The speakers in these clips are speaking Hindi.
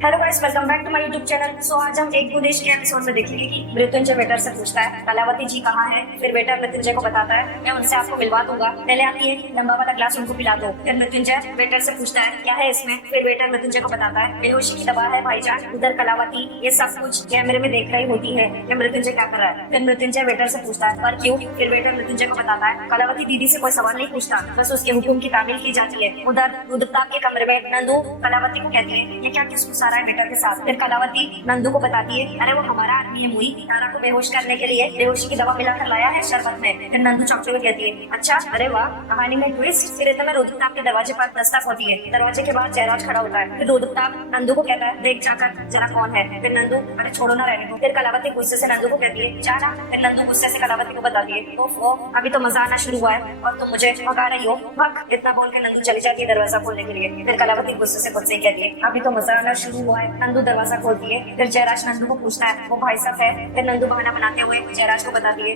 Hello guys, welcome back to my YouTube channel. So आज हम एक बुद्धिस्ट के एपिसोड में देखेंगे कि मृत्युंजय वेटर से पूछता है कलावती जी कहाँ है। फिर वेटर मृत्युंजय को बताता है मैं उनसे आपको मिलवा दूंगा, पहले आप ये लंबा वाला ग्लास उनको पिला दो। फिर मृत्युंजय वेटर से पूछता है क्या है इसमें। फिर वेटर मृत्युंजय को बताता है बेहोशी की दवा है भाईजान। उधर कलावती ये सब कुछ कैमरे में देख रही होती है कि मृत्युंजय क्या कर रहा है। फिर मृत्युंजय वेटर से पूछता है पर क्यों। फिर वेटर मृत्युंजय को बताता है कलावती दीदी से कोई सवाल नहीं पूछता, बस उसके हुक्म की तामील की जाती है। उधर रुद्रताप के कमरे में नंदू कलावती को कहती है ये क्या किस गुस्सा रहा है वेटर के साथ। फिर कलावती नंदू को बताती है अरे वो हमारा आदमी है मुई, तारा को बेहोश करने के लिए बेहोशी की दवा मिलाकर लाया है शरबत में। फिर नंदू चौंकते हुए कहती है अच्छा, अरे वाह, कहानी में ट्विस्ट। फिर इतना रुद्रताप के दरवाजे पर दस्तक होती है। दरवाजे के बाहर जयराज खड़ा होता है। फिर रुद्रताप नंदू को कहता है देख जाकर जरा कौन है। फिर नंदू अरे छोड़ो ना रहने दो। फिर कलावती गुस्से से नंदू को कहती है जाना। फिर नंदू गुस्से से कलावती को बताती है ओफो अभी तो मजा आना शुरू हुआ है और तुम मुझे भगा रही हो, भग। इतना बोल के नंदू चली जाती है दरवाजा खोलने के लिए। फिर कलावती गुस्से से खुद से कहती है अभी तो मजा आना शुरू हुआ है। नंदू दरवाजा खोलती है। फिर जयराज नंदू को पूछता है वो भाई साहब है। फिर नंदू बहाना बनाते हुए जयराज को बताती है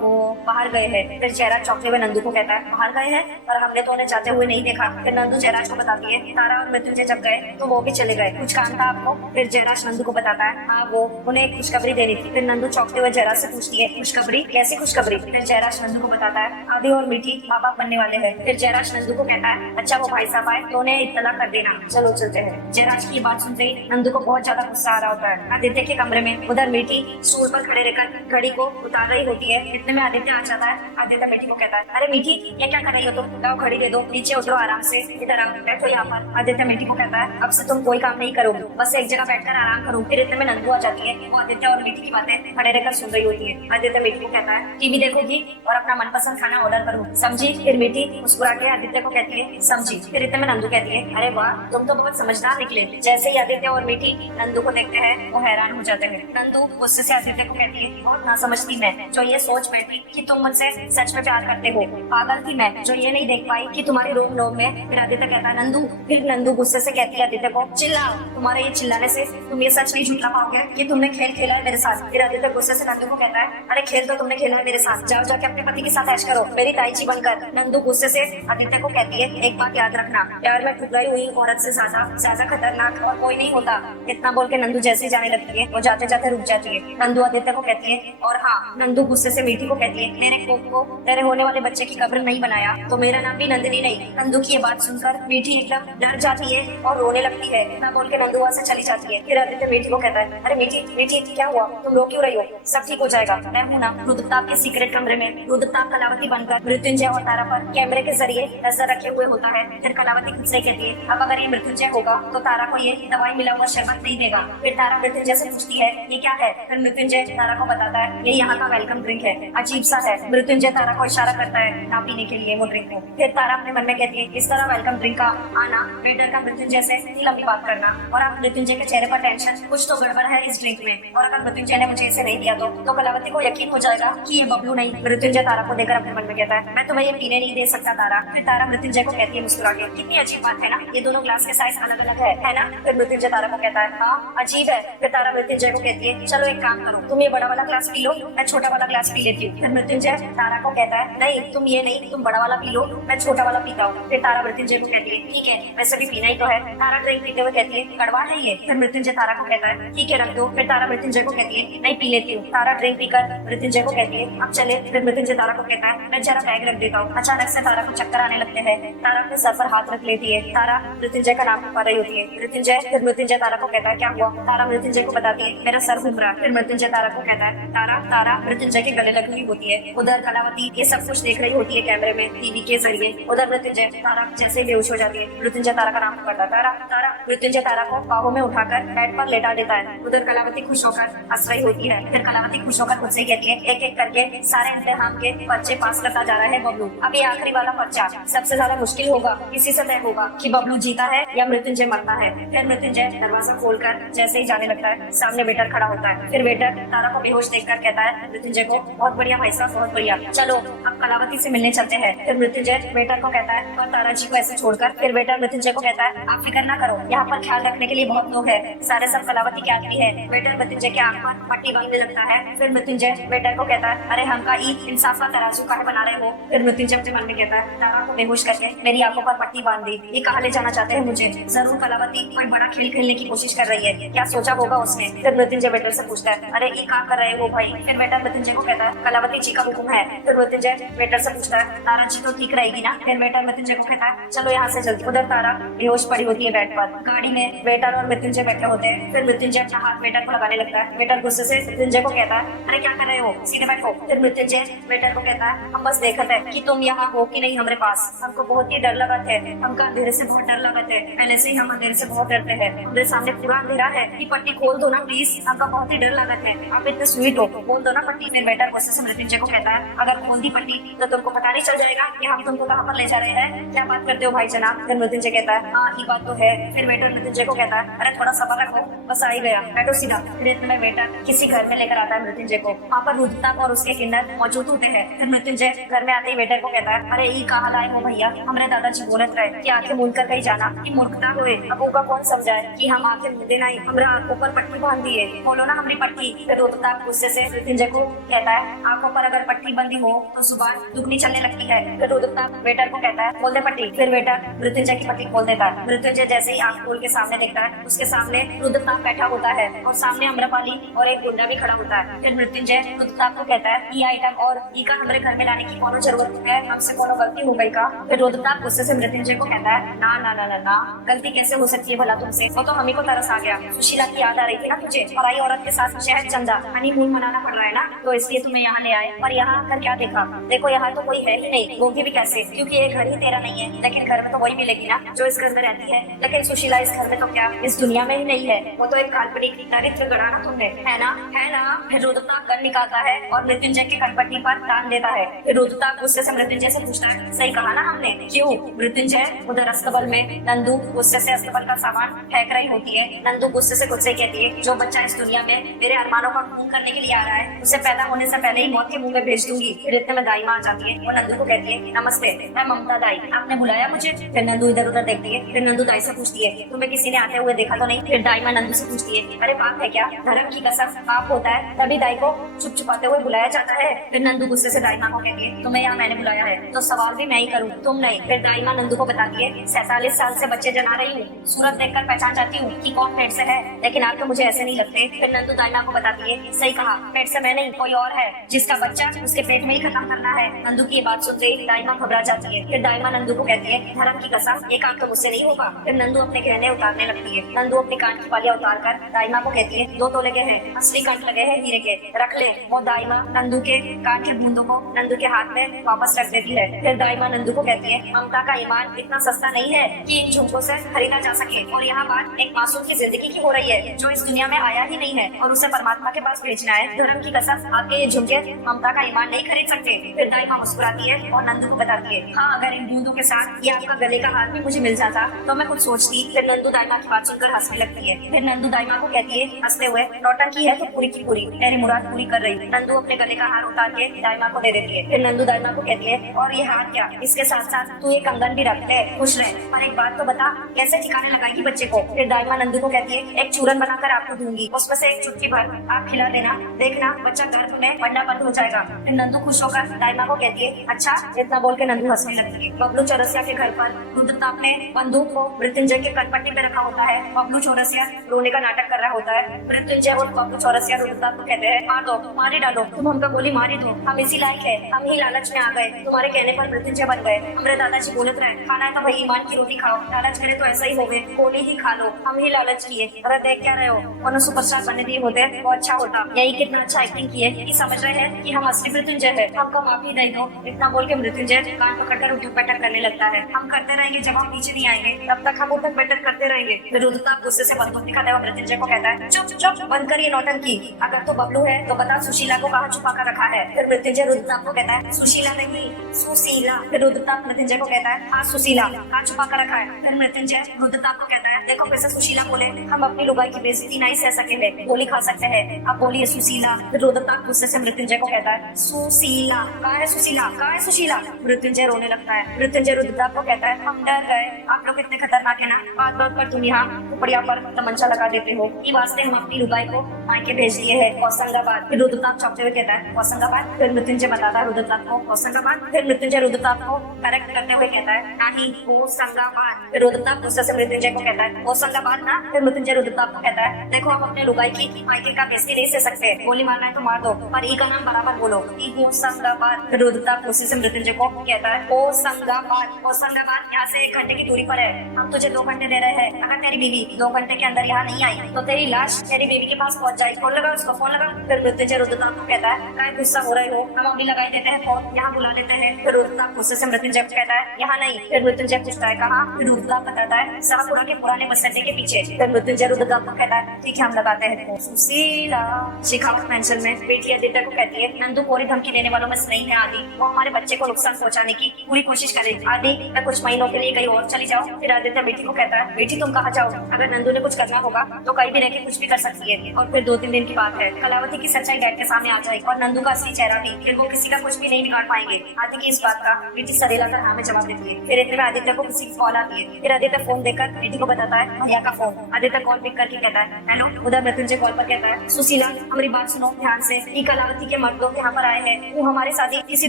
वो बाहर गए हैं। फिर जयराज चौंकते हुए नंदू को कहता है बाहर गए हैं और हमने तो उन्हें जाते हुए नहीं देखा। फिर नंदू जयराज को बताती है तारा और मृत्युंजय जब गए तो वो भी चले गए, कुछ काम था आपको। फिर जयराज नंदू को बताता है हाँ वो उन्हें एक खुशखबरी देनी थी। फिर नंदू चौंकते हुए जयराज से पूछती है खुशखबरी, कैसी खुशखबरी। फिर जयराज नंदू को बताता है आदि और मीठी माँ बाप बनने वाले हैं। फिर जयराज नंदू को कहता है अच्छा वो भाई साहब आए तो उन्हें इत्तला कर देना, चलो चलते हैं। जयराज की बात सुनते ही नंदू को बहुत ज्यादा गुस्सा आ रहा होता है। आदित्य के कमरे में उधर मीठी स्टूल पर खड़े रहकर घड़ी को उतार रही होती है। इतने में आदित्य आ जाता है। आदित्य मीठी को कहता है अरे मीठी ये क्या कर रही हो तुम, लाओ घड़ी दे दो, नीचे उतरो आराम से, इधर आओ बैठो यहाँ पर। आदित्य मीठी को कहता है अब से तुम कोई काम नहीं करोगे, बस एक जगह बैठकर आराम करो। फिर इतने में नंदू आ जाती है। वो आदित्य और मीठी की बातें खड़े रहकर सुन रही होती है। आदित्य मीठी को कहता है टीवी देखोगी और अपना मनपसंद खाना ऑर्डर करो, समझी। फिर मीठी मुस्कुरा के आदित्य को कहती है समझी। फिर इतने में नंदू कहती है अरे वाह तुम तो बहुत समझदार निकले। जैसे ही आदित्य और मीठी नंदू को देखते हैं वो हैरान हो जाते हैं। नंदू गुस्से से आदित्य को कहती है बहुत ना समझती मैं जो ये सोच बैठी कि तुम मुझसे सच में प्यार करते हो, पागल थी मैं जो ये नहीं देख पाई कि तुम्हारी रोम रोम में। फिर आदित्य कहता है नंदू। फिर नंदू गुस्से से कहती है आदित्य को चिल्लाओ, तुम्हारे ये चिल्लाने से तुम ये सच नहीं झूठा पाओगे कि तुमने खेल खेला है मेरे साथ। फिर आदित्य गुस्से से नंदू को कहता है अरे खेल तो तुमने खेला है मेरे साथ, जाओ जाके अपने पति के साथ ऐश करो मेरी ताईची बनकर। नंदू गुस्से से आदित्य को कहती है एक बात याद रखना, प्यार में ठुकराई हुई औरत से ज्यादा खतरनाक और कोई नहीं होता। इतना बोल के नंदू जैसे जाने लगती है वो जाते जाते रुक जाती है। नंदू आदित्य को कहती है और हाँ, नंदू गुस्से से मीठी को कहती है मेरे कोक को तेरे होने वाले बच्चे की कब्र नहीं बनाया तो मेरा नाम भी नंदिनी नहीं। नंदू की ये बात सुनकर मीठी एकदम डर जाती है और रोने लगती है। इतना बोल के नंदू वहाँ से चली जाती है। फिर आदित्य मीठी को कहता है अरे मीठी मीठी क्या हुआ, तुम रो क्यों रही हो, सब ठीक हो जाएगा, मैं हूँ ना। रुद्रताप के सीक्रेट कमरे में रुद्रताप कलावती बनकर मृत्युंजय और तारा पर कैमरे के जरिए नजर रखे हुए होता है। फिर कलावती खुद से कहती है अब अगर ये मृत्युंजय होगा तो तारा को ये दवाई मिला हुआ शरबत नहीं देगा। फिर तारा मृत्युंजय से पूछती है ये क्या है। फिर मृत्युंजय तारा को बताता है ये यहाँ का वेलकम ड्रिंक है, अजीब सा है। मृत्युंजय तारा को इशारा करता है ना पीने के लिए वो ड्रिंक को। फिर तारा अपने मन में कहती है इस तरह वेलकम ड्रिंक का आना वेटर का मृत्युंजय से इतनी लंबी बात करना, और अब मृत्युंजय के चेहरे पर टेंशन, कुछ तो गड़बड़ है इस ड्रिंक में, और अगर मृत्युंजय ने मुझे इसे नहीं दिया तो कलावती को यकीन हो जाएगा कि ये बबलू नहीं। मृत्युंजय तारा को देखकर अपने मन में कहता है मैं तुम्हें ये पीने नहीं दे सकता तारा। फिर तारा मृत्युंजय को कहती है मुस्कुरा के कितनी अच्छी बात है ना, ये दोनों ग्लास के साइज अलग अलग है ना। फिर मृत्युंजय तारा को कहता है हाँ अजीब है। फिर तारा मृत्युंजय को कहती है चलो एक काम करो, तुम ये बड़ा वाला ग्लास पी लो, मैं छोटा वाला ग्लास पी लेती हूँ। फिर मृत्युंजय तारा को कहता है नहीं तुम ये नहीं, तुम बड़ा वाला पी लो, मैं छोटा वाला पीता हूँ। फिर तारा मृत्युंजय को कहती है ठीक है वैसे भी पीना ही तो है। तारा ड्रिंक पीते हुए कहती है कड़वा है ये। फिर मृत्युंजय तारा को कहता है ठीक है रख दो। फिर तारा मृत्युंजय को कहती है नहीं पी लेती हूँ। तारा ड्रिंक पीकर मृत्युंजय को कहती है अब चले। फिर मृत्युंजय तारा को कहता है मैं जरा बैग रख देता हूँ। अचानक से तारा को चक्कर आने लगते हैं। तारा अपने सर पर हाथ रख लेती है। तारा मृत्युंजय का नाम पुकार रही होती है मृत्युंजय। फिर मृत्युंजय तारा को कहता है क्या हुआ। तारा मृत्युंजय को बताती है मेरा सर घूम रहा है। फिर मृत्युंजय तारा को कहता है तारा मृत्युंजय के गले लगी हुई होती है। उधर कलावती ये सब कुछ देख रही होती है कैमरे में टीवी के जरिए। उधर मृत्युंजय तारा जैसे ही बेहोश हो जाती है मृत्युंजय तारा का नाम पुकारता है तारा। मृत्युंजय तारा को बाहों में उठाकर बेड पर लेटा देता है। उधर कलावती खुश होकर हंस रही होती है। फिर कलावती खुश होकर खुद से कहती है एक एक करके सारे इम्तिहान के पर्चे पास करता जा रहा है बबलू। अब ये आखिरी वाला पर्चा सबसे ज्यादा मुश्किल होगा, इसी से तय होगा कि बबलू जीता है या मृत्युंजय मरता है। फिर मृत्युंजय दरवाजा खोलकर जैसे ही जाने लगता है सामने वेटर खड़ा होता है। फिर वेटर तारा को बेहोश देखकर कहता है मृत्युंजय को बहुत बढ़िया भाई साहब बहुत बढ़िया, चलो अब कलावती से मिलने चलते हैं। फिर मृत्युंजय वेटर को कहता है और तारा जी को ऐसे छोड़कर फिर वेटर मृत्युंजय को कहता है आप फिक्र ना करो, यहाँ पर ख्याल रखने के लिए बहुत लोग हैं, सारे सब कलावती के आदमी है। वेटर मृत्युंजय के आंख पर पट्टी बांधने लगता है। फिर मृत्युंजय वेटर को कहता है अरे हमका ईद इंसाफ का तराजू काहे बना रहे हो। फिर मृत्युंजय अपने मन में कहता है तारा को बेहोश करके मेरी आंखों पर पट्टी बांध दी, ये कहाँ ले जाना चाहते हैं मुझे, जरूर कलावती कोई बड़ा खेल खेलने लेने की कोशिश कर रही है, क्या सोचा होगा उसने। फिर मृत्युंजय वेटर से पूछता है, अरे ये क्या कर रहे हो भाई। फिर वेटर मृत्युंजय को कहता है, कलावती जी का हुक्म है। फिर मृत्युंजय वेटर से पूछता है, तारा जी तो ठीक रहेगी ना। फिर वेटर मृत्युंजय को कहता है, चलो यहाँ से जल्दी। उधर तारा बेहोश पड़ी होती है बेड पर। गाड़ी में वेटर और मृत्युंजय बैठे होते हैं। फिर मृत्युंजय अपना हाथ वेटर को लगाने लगता है। वेटर गुस्से से मृत्युंजय को कहता है, अरे क्या कर रहे हो, सीधे बैठो। फिर मृत्युंजय वेटर को कहता है, हम बस देखते हैं कि तुम यहाँ हो कि नहीं हमारे पास। हमको बहुत ही डर लगा है, हमका अंधेरे से बहुत डर लगा है। पहले से ही हम अंधेरे से बहुत डरते हैं। हमारे सामने पूरा अंधेरा है, कि पट्टी खोल दो ना प्लीज, हमका बहुत ही डर लगा है। आप इतने स्वीट हो, खोल दो ना पट्टी। फिर वेटर गुस्से से मृत्युंजय को कहता है, अगर खोल दी पट्टी तो तुमको पता नहीं चल जाएगा कि हम तुमको कहाँ पर ले जा रहे हैं। क्या बात करते हो भाई जनाब। फिर मृत्युंजय कहता है, हाँ ये बात तो है। फिर वेटर मृत्युंजय को कहता है, अरे थोड़ा सबर रखो, बस आ ही गया, बैठो सीधा। फिर इतने में वेटर किसी घर में लेकर आता है मृत्युंजय को। वहाँ पर रुद्रताप और उसके किन्नर मौजूद होते हैं। फिर मृत्युंजय घर में आते ही वेटर को कहता है, अरे ये कहाँ लाए हो भैया, हमारे दादाजी बोलत रहे कि आंखें मूंद कर कहीं जाना, कि मूर्खता हुए। अब का कौन समझाए कि हम आंखें मूंदे नहीं, हमारा आंखों पर पट्टी बांध दिए, बोलो ना हमारी पट्टी। फिर रुद्रताप गुस्से से मृत्युंजय को कहता है, आंखों पर अगर पट्टी बंदी हो तो सुबह दुखनी चलने लगती है। फिर रुद्रताप वेटर को कहता है, खोल दे पट्टी। फिर वेटर मृत्युंजय की पट्टी खोल देता है। मृत्युंजय जैसे ही आंख खोल के सामने देखता है, उसके सामने रुद्रताप बैठा होता है और सामने अम्रपाली और एक गुंडा भी खड़ा होता है। फिर मृत्युंजय रुद्रताप को कहता है, ये आइटम और ये का हमारे घर में लाने की कौन जरूरत है, हमसे कौन गलती हो गई का। फिर रुद्रताप गुस्से से मृत्युंजय को कहता है, ना ना ना ना ना, गलती कैसे हो सकती है भला तुमसे, वो तो हम ही को तरस आ गया। सुशीला की याद आ रही थी ना तुझे, और आई औरत के साथ शहद चंदा हनीमून मनाना पड़ रहा है ना, तो इसलिए तुम्हें यहाँ ले आए। पर यहाँ आकर क्या देखा, देखो यहाँ तो कोई है ही नहीं, होगी भी कैसे, क्योंकि ये घर ही तेरा नहीं है। लेकिन घर में तो वही मिलेगी ना जो इस घर में रहती है। लेकिन सुशीला इस घर में तो क्या इस दुनिया में ही नहीं है, वो तो एक काल्पनिक चरित्र गढ़ा ना तुमने, है ना, है ना। फिर रुद्रताप गन निकालता है और मृत्युंजय के कनपट्टी पर टांग देता है। फिर रुद्रताप गुस्से से मृत्युंजय से पूछता है, सही कहा ना हमने, क्यों। मृत्युंजय उधर अस्तबल में नंदू गुस्से से अस्तबल का सामान फेंक रही होती है। नंदू गुस्से से खुद से कहती है, जो बच्चा इस दुनिया में मेरे अरमानों का खून करने के लिए आ रहा है, उसे पैदा होने से पहले ही मौत के मुंह में भेज दूंगी। फिर इतने में दाई माँ आ जाती है और नंदू को कहती है, नमस्ते, मैं ममता दाई, आपने बुलाया मुझे। फिर नंदू इधर उधर देखती है। फिर नंदू दाई से पूछती है, तुम्हें किसी ने आते हुए देखा तो नहीं। फिर दाई माँ नंदू से पूछती है, अरे बात है क्या, धर्म की कसम पाप होता है, तभी दाई को चुप छुपाते हुए बुलाया जाता है। फिर नंदू गुस्से से दाई माँ को कहती है, तुम्हें यहाँ मैंने बुलाया है तो सवाल भी मैं ही करूँ, तुम नहीं। फिर दाई माँ नंदू को बताती है, 47 साल से बच्चे जना रही हूँ, सूरत देखकर पहचान जाती हूँ कि कौन पेट से है, लेकिन आप तो मुझे ऐसे नहीं लगते। फिर नंदू दाई माँ को बताती है, सही कहा, पेट से मैं नहीं कोई और है, जिसका बच्चा उसके पेट में ही खत्म करना है। नंदू की ये बात सुनते ही दाई माँ घबरा जाती है। फिर दाई माँ नंदू को कहती है, धर्म की कसम ये काम तो मुझसे नहीं होगा। फिर नंदू अपने गहने उतारने लगती है। नंदू अपने कान की बालियां उतार कर दाई माँ को कहती है, 2 तोले के हैं, असली कंठ लगे हैं हीरे के, रख ले। वो दाई माँ नंदू के कान के बूंदों को नंदू के हाथ में वापस रख देती है। फिर दाई माँ नंदू को कहती है, ममता का ईमान इतना सस्ता नहीं है कि इन झुमकों से खरीदा जा सके, और यहाँ बात एक मासूम की जिंदगी की हो रही है जो इस दुनिया में आया ही नहीं है और उसे परमात्मा के पास भेजना है। धर्म की कसम आपके ये झुमके ममता का ईमान नहीं खरीद सकते। फिर दाई माँ मुस्कुराती है और नंदू को बताती है, हाँ अगर इन बूंदों के साथ ये आपका गले का हार भी मुझे मिल जाता तो मैं कुछ सोचती। फिर नंदू दाई माँ की बात सुनकर हंसने लगती है। फिर नंदू दाई माँ को कहती है हंसते हुए, नौटंकी है तो पूरी की पूरी तेरी मुराद पूरी कर रही। नंदू अपने गले का हार उतार के दाई माँ को दे देती है। फिर नंदू दाई माँ को कहती है, और ये हार क्या, इसके साथ साथ तू ये कंगन भी रख ले, खुश रहे, पर एक बात तो बता, कैसे ठिकाने लगाएगी बच्चे को। फिर दाई माँ नंदू को कहती है, एक चूरन बनाकर आपको दूंगी, उसमें से एक चुटकी भर आप खिला देना, देखना बच्चा गर्भ में बढ़ना बंद हो जाएगा। फिर नंदू खुश होकर दाई माँ को कहती है, अच्छा। इतना बोल के नंदू हंसने लगती है। बबलू चौरसिया के घर पर रुद्रताप ने बंदूक को मृत्युंजय के कनपट्टी पे रखा होता है। बबलू चौरसिया रोने का नाटक कर रहा होता है। मृत्युंजय और बबलू चौरसिया रुद्रताप को कहते हैं, मार दो, मार ही डालो, तुम हमका गोली मार ही दो, हम इसी लायक है, हम ही लालच में आ गए, तुम्हारे कहने पर मृत्युंजय बन गए। हमारे दादाजी बोलते रहे, खाना है तो भाई ईमान की रोटी खाओ, लालच करे तो ऐसा ही हो गए, गोली ही खा लो, हम ही लालच किए। अरे देख क्या रहे हो, उन्हें सुपरस्टार बनने दिए होते वो अच्छा होता। यही कितना अच्छा एक्टिंग किए कि समझ रहे हैं कि हम असली मृत्युंजय है, हमको माफी दे दो। इतना बोल के मृत्युंजय कान पकड़कर उठक बैठक करने लगता है। हम करते रहेंगे, जब हम पीछे नहीं आएंगे तब तक हम उठक बैठक करते रहेंगे। फिर रुद्रताप गुस्से से बंदूक दिखाता है और मृत्युंजय को कहता है, चुप चुप, बंद कर ये नौटंकी, अगर तो बबलू है तो बता सुशीला को कहाँ छुपा कर रखा है। फिर मृत्युंजय रुद्रताप को कहता है, सुशीला नहीं सुशीला। फिर रुद्रताप मृत्युंजय को कहता है, हाँ सुशीला, कहाँ छुपा कर रखा है। फिर मृत्युंजय रुद्रताप को कहता है, देखो कैसे सुशीला बोले, हम अपनी लुगाई की बेइज्जती नहीं सह सके हैं, गोली खा सकते हैं, अब बोलिए सुशीला। फिर रुद्रताप गुस्से से मृत्युंजय को कहता है, सुशीला कहाँ है, सुशीला कहाँ है सुशीला। मृत्युंजय रोने लगता है। मृत्युंजय रुद्रताप को कहता है, हम डर गए, आप लोग इतने खतरनाक है ना, बात बात पर तुम यहाँ उपड़िया पर तमंचा लगा देते हो, ये वास्ते हम अपनी लुगाई को मायके भेज दिए है होशंगाबाद। फिर रुद्रताप चौंकते हुए कहता है, होशंगाबाद। फिर मृत्युंजय बताता है रुद्रताप को होशंगाबाद। फिर मृत्युंजय रुद्रताप को करेक्ट करते हुए कहता है, नहीं होशंगाबाद। फिर रुद्रताप गुस्से से मृत्युंजय को कहता है, है होशंगाबाद ना। फिर मृत्युंजय रुद्रताप को कहता है देखो हम अपने लुगाई की मायके का बेइज्जती नहीं सह सकते, गोली मारना है तो मार दो पर ई का नाम बराबर बोलो, ई होशंगाबाद। फिर रुद्रताप उसी से मृत्युंजय को कहता है होशंगाबाद। होशंगाबाद यहाँ से 1 घंटे की दूरी पर है, हम तुझे 2 घंटे दे रहे हैं, अगर तेरी बीवी 2 घंटे के अंदर यहाँ नहीं आई तो तेरी लाश तेरी बीवी के पास पहुंच जाएगी, फोन लगा उसको, फोन लगा। फिर मृत्युंजय रुद्रताप को कहता है काय गुस्सा हो रहे हो, हम अभी लगाई देते हैं फोन, यहाँ बुला देते हैं। फिर रुद्रताप गुस्से से मृत्युंजय को कहता है यहाँ नहीं। फिर मृत्युंजय पूछता है कहाँ। फिर रुद्रताप बताता है शाहपुरा के पुराने बस अड्डे के पीछे। फिर मृत्युंजय रुद्रताप को कहता है ठीक है हम लगाते हैं फोन। सुशीला शेखावत मेंशन में बेटी आदित्य को कहती है नंदू पूरी धमकी देने वालों में से नहीं है आदि, वो हमारे बच्चे को नुकसान पहुंचाने की पूरी कोशिश करेगी, आदि मैं कुछ महीनों के लिए कहीं और चली जाओ। फिर आदित्य बेटी को कहता है बेटी तुम कहाँ जाओ, अगर नंदू ने कुछ करना होगा तो कहीं भी रहकर कुछ भी कर सकती है। और फिर 2-3 दिन की बात है, कलावती की सच्चाई बैठ के सामने आ जाएगी और नंदू का असली चेहरा भी, फिर वो किसी का कुछ भी नहीं बिगाड़ पाएंगे। आदि की इस बात का बेटी सरेला कर हाँ में जवाब देती है। फिर इतने में आदित्य को किसी की कॉल आती है। फिर आदित्य फोन देकर बेटी को बताता है भैया का फोन। आदित्य कॉल पिक करके कहता है हेलो। उधर मृत्युंजय कॉल पर कहता है सुशीला हमारी बात सुनो ध्यान से, ई कलावती के मर्द लोग यहाँ पर आए हैं, वो हमारे शादी किसी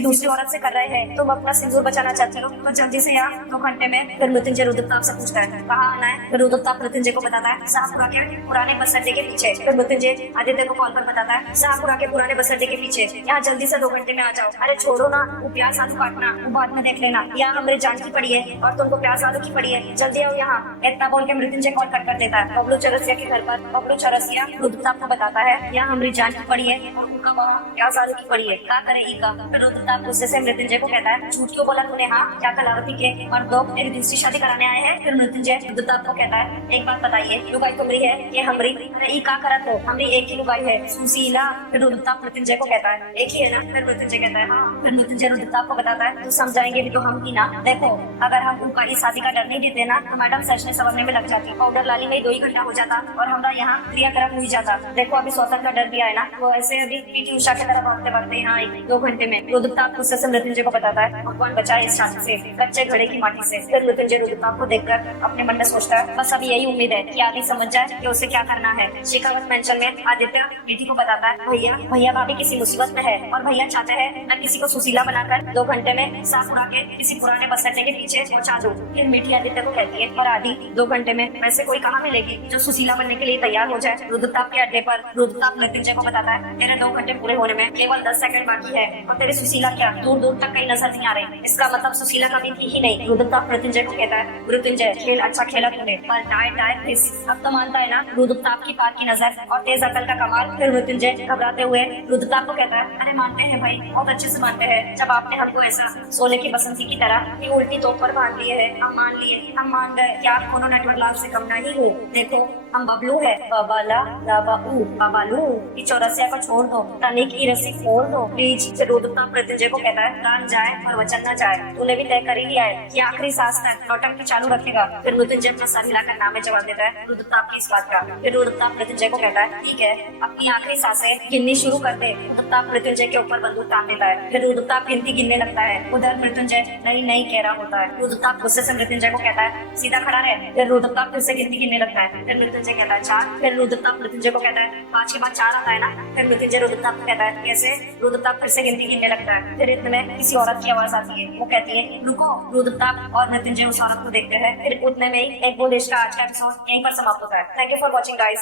दूसरी औरत से कर रहे हैं, तुम अपना सिंदूर बचाना चाहती हो तो जल्दी से यहाँ 2 घंटे में। फिर मृत्युंजय रुद्रताप से पूछता है कहाँ आना है। फिर रुद्रताप मृत्युंजय को बताता है शाहपुरा के पुराने बस अड्डे के पीछे। फिर मृत्युंजय आदित्य को कॉल पर बताता है शाहपुरा के पुराने बस अड्डे के पीछे, यहाँ जल्दी से 2 घंटे में आ जाओ। अरे छोड़ो ना वो प्यार साथ काटना, वो बाद में देख लेना, यहाँ हमारे जान की पड़ी है और तुमको प्यार साधु की पड़ी है, जल्दी आओ यहाँ। इतना बोल के मृत्युंजय कॉल कट कर देता है। बबलू चौरसिया के घर पर बबलू चौरसिया रुद्रताप को बताता है यहाँ हमारी जान की पड़ी है और उनका वहाँ प्यार साधु की पड़ी है, क्या करे ई का। फिर रुद्रताप गुस्से से मृत्युंजय को कहता है झूठ क्यों बोला तूने, हाँ क्या कलावती के मर्द लोग मेरी दूसरी शादी कराने आए हैं। फिर मृत्युंजय रुद्रताप को कहता है एक बात बताइए लुगाई तुमरी है ये हमरी, अरे ई का करत हो, हमरी एक ही लुगाई है सुशीला। फिर रुद्रताप मृत्युंजय को कहता है एक ही है ना। फिर मृत्युंजय कहता है हाँ। फिर मृत्युंजय रुद्रताप को बताता है तू समझाएंगे भी तो हम ही ना, देखो अगर हम उनका इस शादी का डर नहीं देते ना तो मैडम सच में समझने में लग जाती, पाउडर लाली में 2 ही घंटा हो जाता और हमारा यहाँ क्रियाक्रम हुई जाता। देखो अभी स्वतंत्र का डर भी आया ना, वो ऐसे अभी पीटी उषा की तरह भागते भागते यहाँ 2 घंटे में। रुद्रताप गुस्से से मृत्युंजय को बताता है भगवान बचाए इस शादी से, कच्चे घड़े की माटी से। फिर मृत्युंजय रुद्रताप को देखकर अपने मन में सोचता है बस अभी यही उम्मीद है कि आदि समझ जाए कि उसे क्या करना है। शेखावत मेंशन में आदित्य बेटी को बताता है भैया भाभी किसी मुसीबत में है और भैया चाहते हैं मैं किसी को सुशीला बनाकर 2 घंटे में शाहपुरा के किसी पुराने बस अड्डे के पीछे पहुंचा दूं। फिर मीठी आदित्य को कहती है और आदि 2 घंटे में वैसे कोई कहाँ मिलेगी जो सुशीला बनने के लिए तैयार हो जाए। रुद्रताप के अड्डे पर रुद्रताप मृत्युंजय को बताता है तेरे 2 घंटे पूरे होने में केवल 10 सेकंड बाकी है और तेरी सुशीला क्या दूर दूर तक कहीं नजर नहीं आ रही, इसका मतलब सुशीला कभी थी ही नहीं। रुद्रताप मृत्युंजय को कहता है मृत्युंजय खेल अच्छा खेला तूने पर टायर अब तो मानता है ना। रुद्रताप की पार की नजर और तेज अकल का कमाल। फिर मृत्युंजय घबराते हुए रुद्रताप को कहता है अरे मानते हैं भाई, बहुत अच्छे से मानते हैं, जब आपने हमको ऐसा सोने की बसंती की तरह ये उल्टी तोप पर बांध लिए है हम मान लिए, हम मान गए कि आप कोनो नटवरलाल से कम नहीं हो। देखो हम बबलू है बबाला लाबाऊ बबालू, ये चौरसिया को छोड़ दो, तनिक की रस्सी खोल दो प्लीज। रुद्रताप मृत्युंजय को कहता है प्राण जाए और वचन न जाए, तूने भी तय कर ही लिया है कि आखिरी सांस तक नौटंकी चालू रखेगा। फिर मृत्युंजय अपना सर हिलाकर नामे जवाब देता है रुद्रताप की इस बात का। फिर रुद्रताप मृत्युंजय को कहता है ठीक है अपनी आखिरी सांसें गिननी शुरू कर दे। रुद्रताप मृत्युंजय के ऊपर बंदूक तान देता है। फिर रुद्रताप गिनती गिनने लगता है, उधर मृत्युंजय नहीं कह रहा होता है। रुद्रताप गुस्से से मृत्युंजय को कहता है सीधा खड़ा रहे। फिर रुद्रताप फिर से गिनती गिनने लगता है। फिर मृत्युंजय कहता है 4। फिर रुद्रताप मृत्युंजय को कहता है 5 के बाद 4 आता है ना। फिर मृत्युंजय रुद्रताप को कहता है कैसे। रुद्रताप फिर से गिनती गिनने लगता है। फिर इतने में किसी औरत की आवाज आती है, वो कहती है रुको। रुद्रताप और मृत्युंजय उस औरत को देखते हैं। फिर उतने में ही एक वो देश का आज का एपिसोड यहीं पर समाप्त होता है। Thank you for watching guys.